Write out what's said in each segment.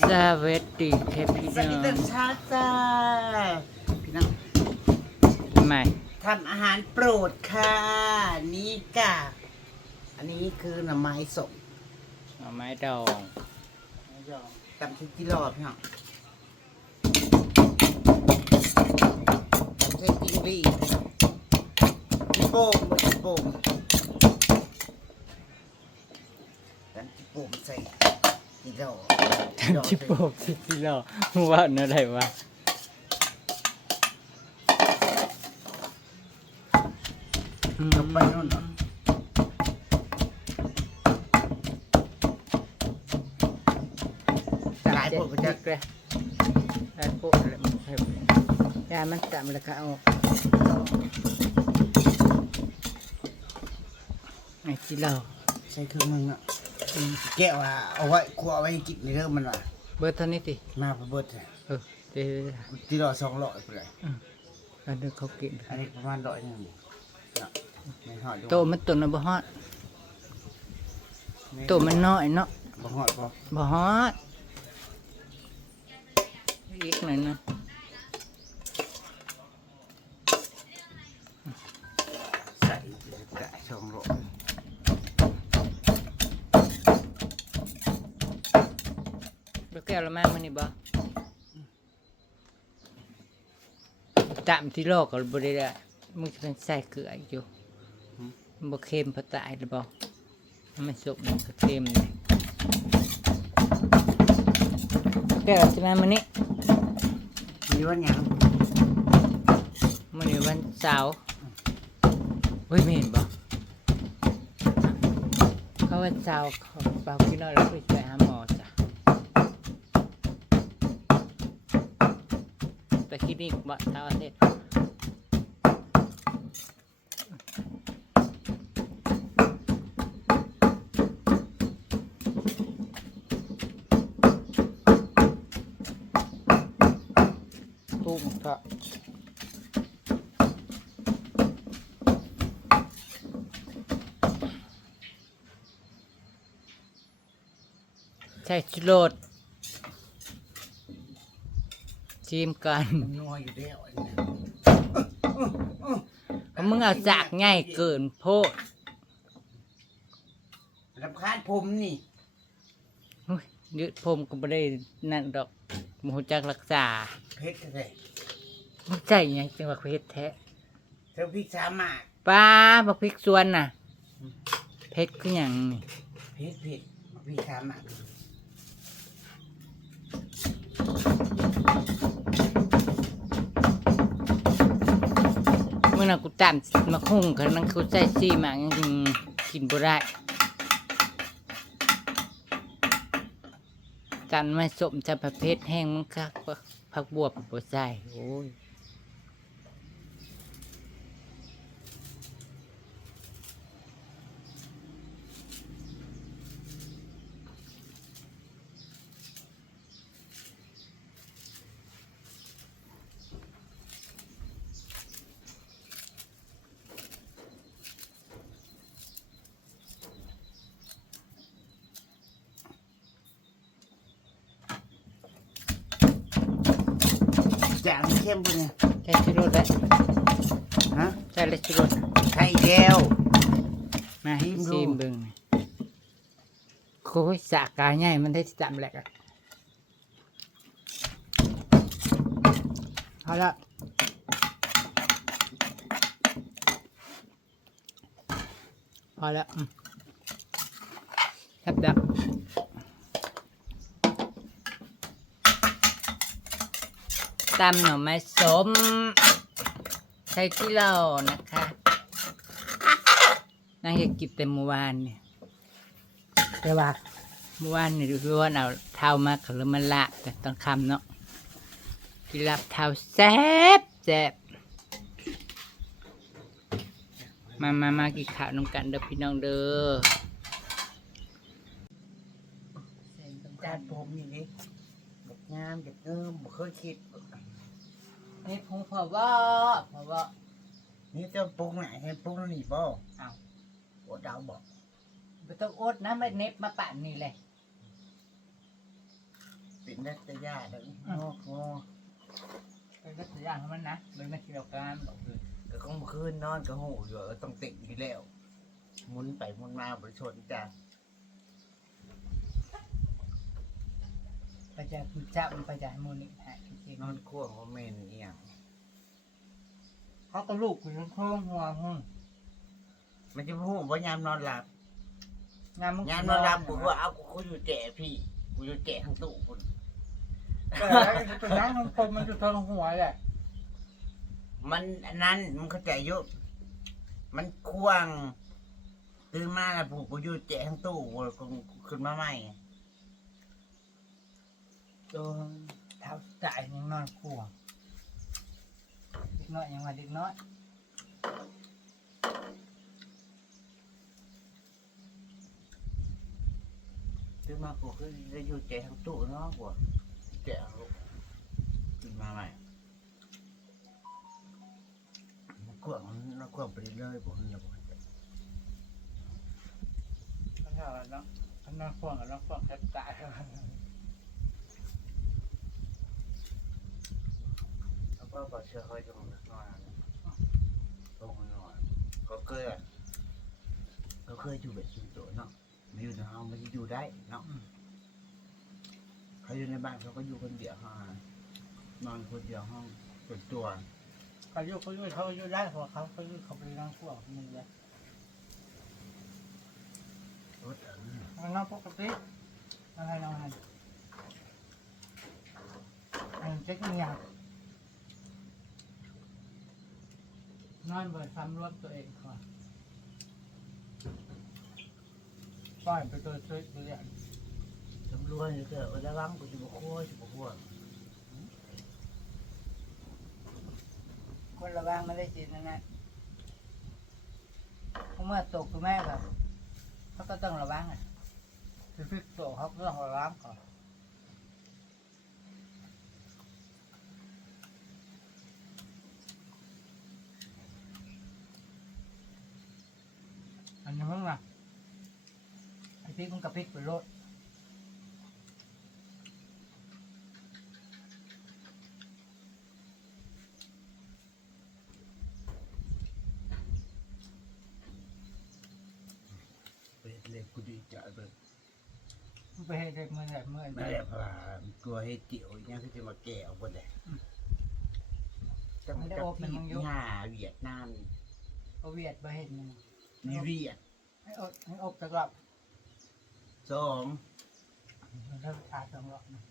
สวัสดีค่ะพี่สวัสน้ดีองตอนเช้าจ้าพี่น้องใหม่ทำอาหารโปรดค่ะ นี่กะอันนี้คือหน่อไม้สดเอาไม้ดองตำที่ที่รอพี่น้องตำเส้นจิงรีจิโป่งบจิโป่งตำจิโป่งใส่ ที่รอชิปโปกสิที่เราว่าเนื้ออะไรวะลงไปนู่นเนาะหลายพวกก็จะกระหลายพวกอะไรมันเพิ่มยามันต่ำแล้วก็เอาไอ้ที่เราใช้เครื่องนึงอะ แก้วอะเอาไว้ครัวเอาไว้กินในเรื่องมันว่ะเบิร์เท่านี้ติมาพระเบิดเลยเออเดี๋ยวที่รอสองร้อยไปเลยอันนี้เขากินอันนี้ประมาณร้อยหนึงเนาะไม่หอดอยู่โตมันตุนนะบ่ฮอดโตมันน้อยเนาะบ่หอดพอบ่ฮอดอีกหน่อยนะใส่กระสองร้อย ลูกแก้วละมามันนี่บ่ตามที่โลกก็บ่ได้ละมึงจะเป็นใส่เกลืออยู่มันบ่เค็มพอตายหรือบ่มันไม่สุกมันก็เค็มเลยลูกแก้วจะมามันนี่มีวันหยังมันนี่วันเสาร์เฮ้ยไม่เห็นบ่เขาวันเสาร์เขาเปล่าพี่น้อยแล้วไปไปหาหมอ จ้ะไปคลินิกบ่เช้าร์อาทิตย์ตุ้มก็ใช่ชิโรดชิมกันมันนัวอยู่แล้วอันนี้เพราะมึงเอาจากง่ายเกินโพดรำคาญผมนี่อุ๊ยยืดผมก็ไม่ได้นั่นดอกมหูจักรักษาเพชรเลยมึงใจอิหยังจังหวะเพชรแท้เท่าพี่สามารถป้าบักพริกสวนน่ะ เพชรคืออย่างนี่เพชรเพชรพี่สามารถ มื่อน่ะกูตามมาคุ้งคนนั้นเขาใส่ซีหมากยังกินบ่ได้จันไม่สมจะประเภทแห้งมันคักบ่ผักบวบบ่ใส่โอ้ยางเข้มปะเนี่ยใส่ชิโรดแล้วฮะใส่เลยชิโรดไข่แก้วมาชิมดูซีมเบิ่งนี่โค้ยสากาใหญ่มันได้จำแหลกอะเอาละพอแล้วอืมครับดับ ตำหน่อไม้สม ใช้ที่เรานะคะนางอยากกินแต่เมื่อวานเนี่ยแต่ว่าเมื่อวานเนี่ยดูว่าเอาเท้ามาเขาเลยมาลาบแต่ตอนคำเนาะกินลาบเท้าแซ่บแซ่บมามามากินข้าวน้ำกันเด้อพี่น้องเด้อจานผมนี่างนี่แบบงามแบบเงิมบ่เคยคิด นี่พงพอว่าพอว่านี่เจะปรุงไหนให้ปรุงแล้วนี่บ่เอาโอ้ดาวบอกไม่ต้องอดนะไม่เน็บมาป่านนี่เลยเป็นนักตยาดังงอกงอเป็นก็ตัวอย่างให้มันนะเลยไม่กินการบอกเลยก็คงคืนนอนก็หูอยู่เออต้องติดอยู่แล้วหมุนไปหมุนมาบริชนจ้ะไปจากคุณเจ้ามันไปจากมูนี่ฮะจริง นอนขั้วงว่าเมนเอียงๆเขาก็ลูกคุณโค้งหัวหึ่งมันจะพูดว่ายามนอนหลับงานมึงยามนอนหลับกูว่าเอากูอยู่แก่พี่กูอยู่แก่ทั้งตู้คุณเออตัวนั้นของคนมันจะทนหัวแหละมันอันนั้นมันเข้าใจอยุมันควงตื่นมาแล้วผูกกูอยู่แก่ทั้งตู้กูกูขึ้นมาใหม่ตัว เท้าจ่ายยังนอนขวงเด็กน้อยยังว่าเด็กน้อยตื่นมากูคือจะอยู่แก่ทั้งตู้เนาะกูแก่ลูกขึ้นมาใหม่มันควงมันควงไปเรื่อยๆกูเห็นแล้วกูเขาเท่ากันเนาะเขานอนขวงกับนอนขวงแทบตายแล้ว ก็บอกเชื่อเขาจะลงนอนลงนอนก็เคยก็เคยอยู่แบบสุดโต่เนาะไม่อยู่ในห้องมันจะอยู่ได้เนาะเขาอยู่ในบ้านเขาก็อยู่คนเดียวห้องนอนคนเดียวห้องส่วนตัวเขาอยู่เขาอยู่เขาอยู่ได้เพราะเขาเขาอยู่เขาไปนอนขวงมึงเลยรถเออมันนอนปกตินอนให้นอนให้อันเจ๊กเมีย นอนเบิดซ้ำรวบตัวเองก่อนปล่อยไปตัวช่วยตัวอย่างตำรวจนี่ก็เออระวังกูจะมาโค้ยจะมาโค้ยคนระวังไม่ได้จิตนะนะเพราะเมื่อตกตัวแม่แบบเขาก็ต้องระวังอะคือพลิกตกเขาก็ต้องระวังก่อน อันนี้มึงอะไอ้พริกมึงกับพริกไปโลดเป็นเล็กกูดีใจเลยมึงไปให้เด็กมือไหนมือนั่นแหละเพราะว่ากลัวให้เจียวยังที่จะมาแก่เอาคนเลยจังกับพี่หน้าเวียดนามเอาเวียดไปเห็นมึงมีเวียด ให้อดให้อบตะกรับสองมันเริ่มชาสองรอบนะ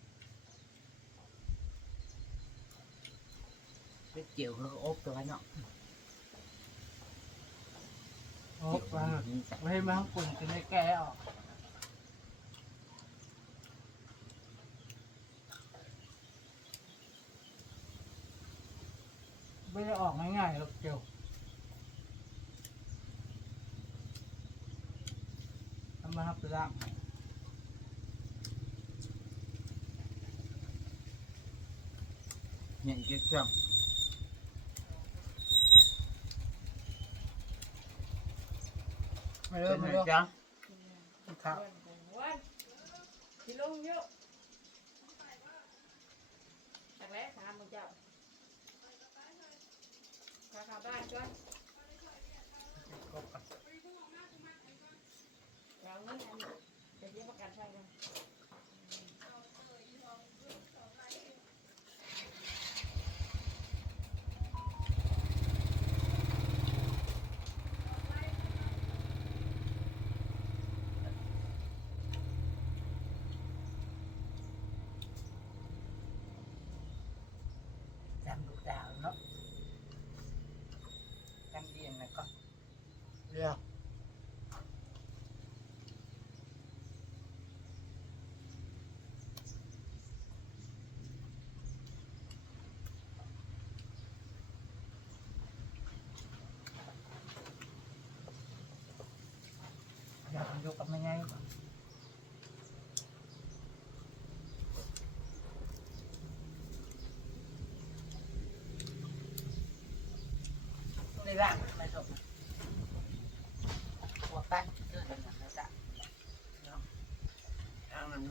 เป็ดเจียวเขาก็อบตัวเนาะอบมาไม่ให้มาทั้งปุ่นจะได้แก้ออกไม่ได้ออกง่ายๆหรอกเจียวทำ มาครับไปล่างเนี่ยจะจับไม่เป็เริ่มนไม่ไงเริ่มจ๊ะครับวันที่ลงเยอะจากแล้วถามมึง เจ้าข้าขาบ้านก่อาเงินอันจะเรียกประกันใช่ไหม จำลูกดาวเนาะจำเรียนนะก็เลือก อยากอยู่กับแม่ไงในร่างไม่สมหัวปั้นเกิดอะไรนะจ๊ะทางนั้น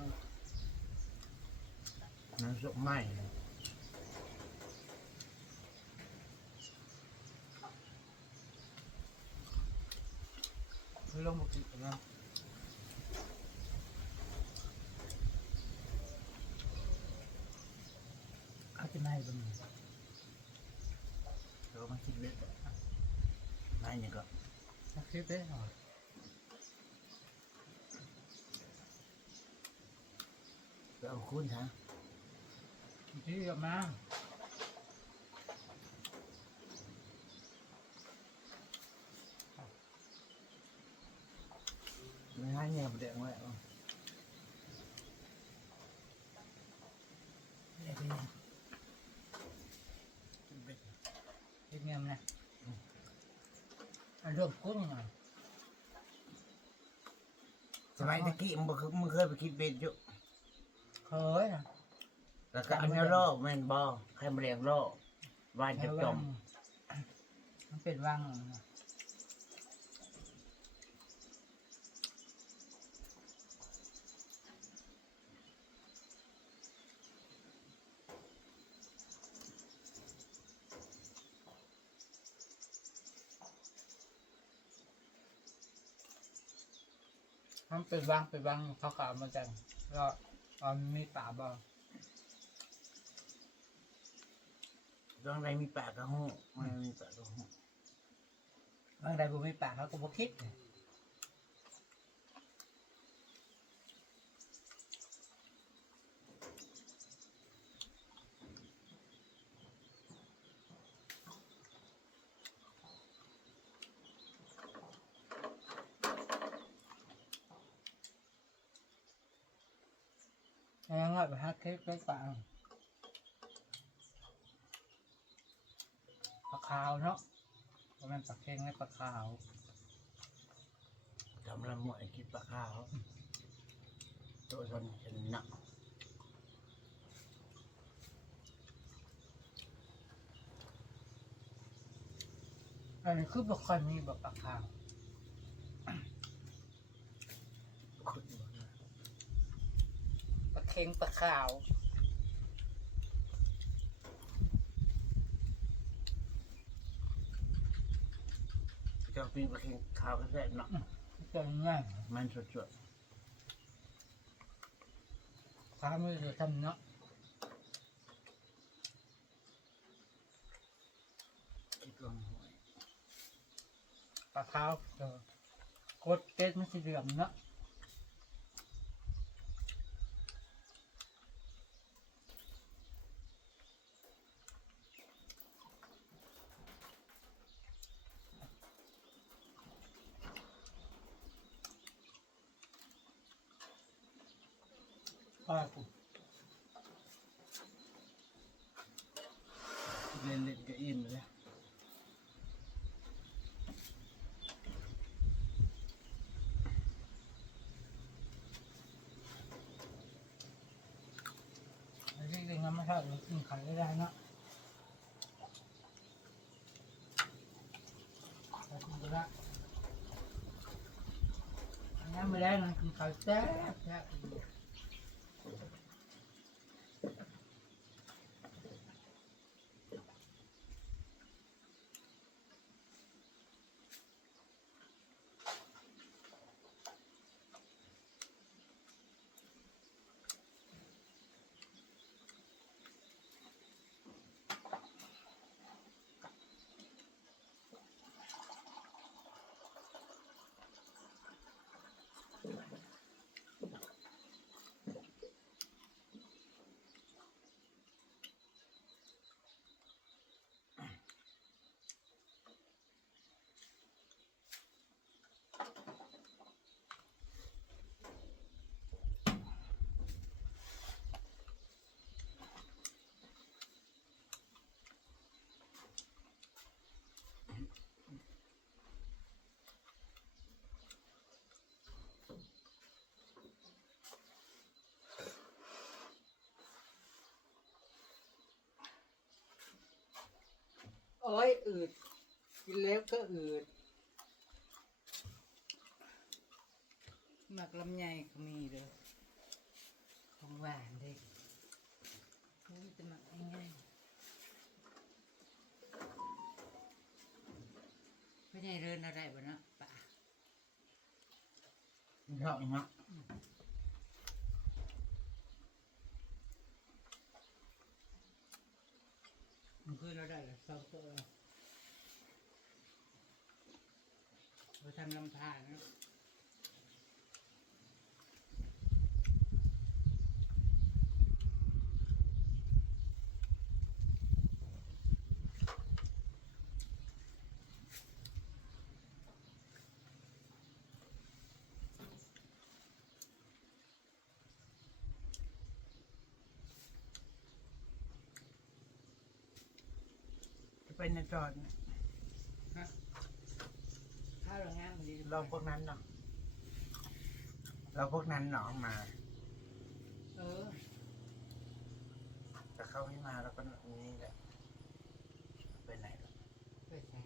น้ำซุปไหม้ลงมากินกันนะ เขาจะไม่ให้บะหมี่แล้วก็มาคิดเล็กไหม้เนี่ยก็ มาคิดได้หน่อย ไปเอาคุณฮะ ที่กับมา ไม่ให้เนี่ยประเด็นไว้เอา เด็กเนี่ยเด็กเนี่ยมันนะอัน เริ่มกุ้งหน่อยสมัยตะกี้มึงบ่เคยมึงเคยไปคิดเบ็ดอยู่เคยนะแล้วก็อันนี้โลกแม่นบ่ใครมาเรียงโลกวานจะจมมันเป็นว่างนะ มันเป็นว่างเป็นว่างเขาขาวมาจังแล้วเอามีป่าบ่ตรงไหนมีปากกระหูไม่มีปากกระหูบางใดบ่มีป่าเขาก็บ่คิด ยังไงไปหาคลิปไปป่าปลาขาวเนาะเพราะมันปลาเค็งและปลาขาวทำละหมวยคิดปลาขาวตัวตนฉันหนักอันนี้คือบ่ค่อยมีแบบปลาขาว ขึ้นมา ปลาเค็งปลาขาวเจ้าปีนปลาเค็งขาวก็แซ่บเนาะเจะง่ายมันสดขาวมือจะทำเนาะๆคิดลงหวยปลาขาวเออกดเป็ดมันสีเหลืองเนาะปลาปุ๊ เล่นเล่นๆก็อิ่มเลย อั นนี้เรื่องไม่เท่ากินไข่ไม่ได้เนาะไปกินไปละอันนี้ไม่ได้นะกินไข่แซ่บแซ่บ โอ้ยอืด กินแล้วก็อืด หมักลำไยก็มีเลยของหวานเด็กมันจะมาง่ายๆไม่ใช่เรินอะไรบ่เนาะป่าเนาะเนาะ มันคือเราได้เลยสองตัวเราเราทำลำพางเนาะจะ ไปในจอดเนี่ยฮะข้าวเรางามพอดีเราพวกนั้นเนาะเราพวกนั้นเนาะมา เออ แต่เขาไม่มาเราก็นี่แหละไปไหนล่ะ ไปใส่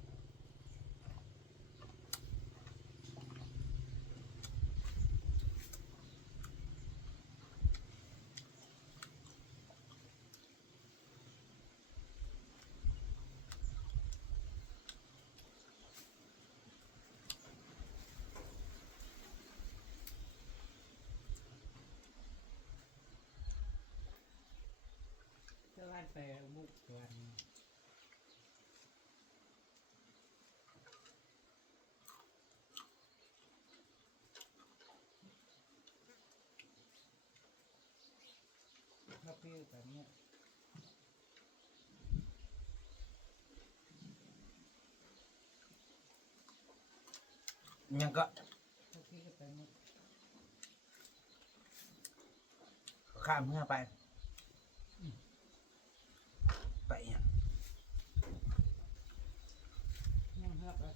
เจ้าบ้านไปมุกสวนมาพิ้วแบบนี้ยังก็มาพิ้วแบบนี้ข้ามเมื่อไปไปเนี่ย ยังเฮือกเลย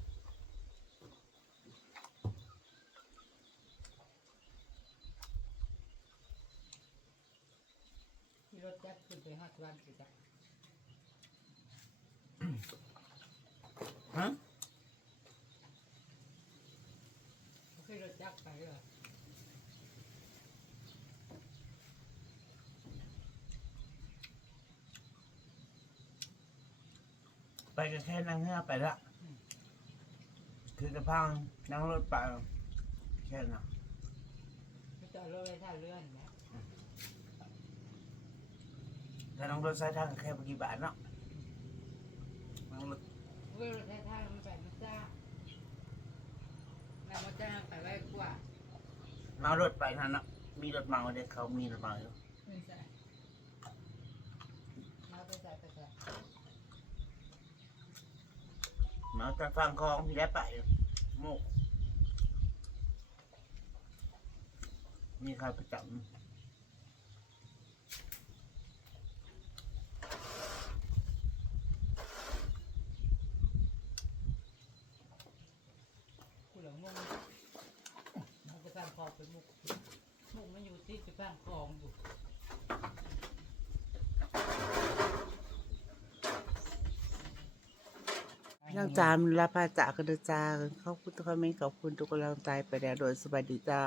ที่รถ จักรขึ้นไปห้าวันสิจ้ะฮะเขาขึ้นรถจักรไปเหรอไปกันแค่นั่งเงือไปละ คือกระพังนั่งรถไปแค่นั้นเขาจะเอารถไปท่าเลื่อนนะ ถ้านั่งรถสายทางแค่กี่บาทเนาะนั่งรถเว้ยรถท่ามันไปมันจ้าแล้วมันจะไปไว้กว่าเมารถไปนั่นเนาะมีรถเมาเด็กเขามีรถเมาอยู่ไม่ใช่มาไปใส่ไปใส่เมาจะฟังคลองพี่ได้ไปโมกมีใครประจกูเหลืองงงมันไปสร้างคลองเป็นมุกมุกมันอยู่ที่จะสร้างคลองอยู่ำพี่น้อง จามรับพาจากกันเด้อจ้าขอบคุณทุกคอมเมนต์ขอบคุณทุกกำลังใจไปแล้วโดยสวัสดีเจ้า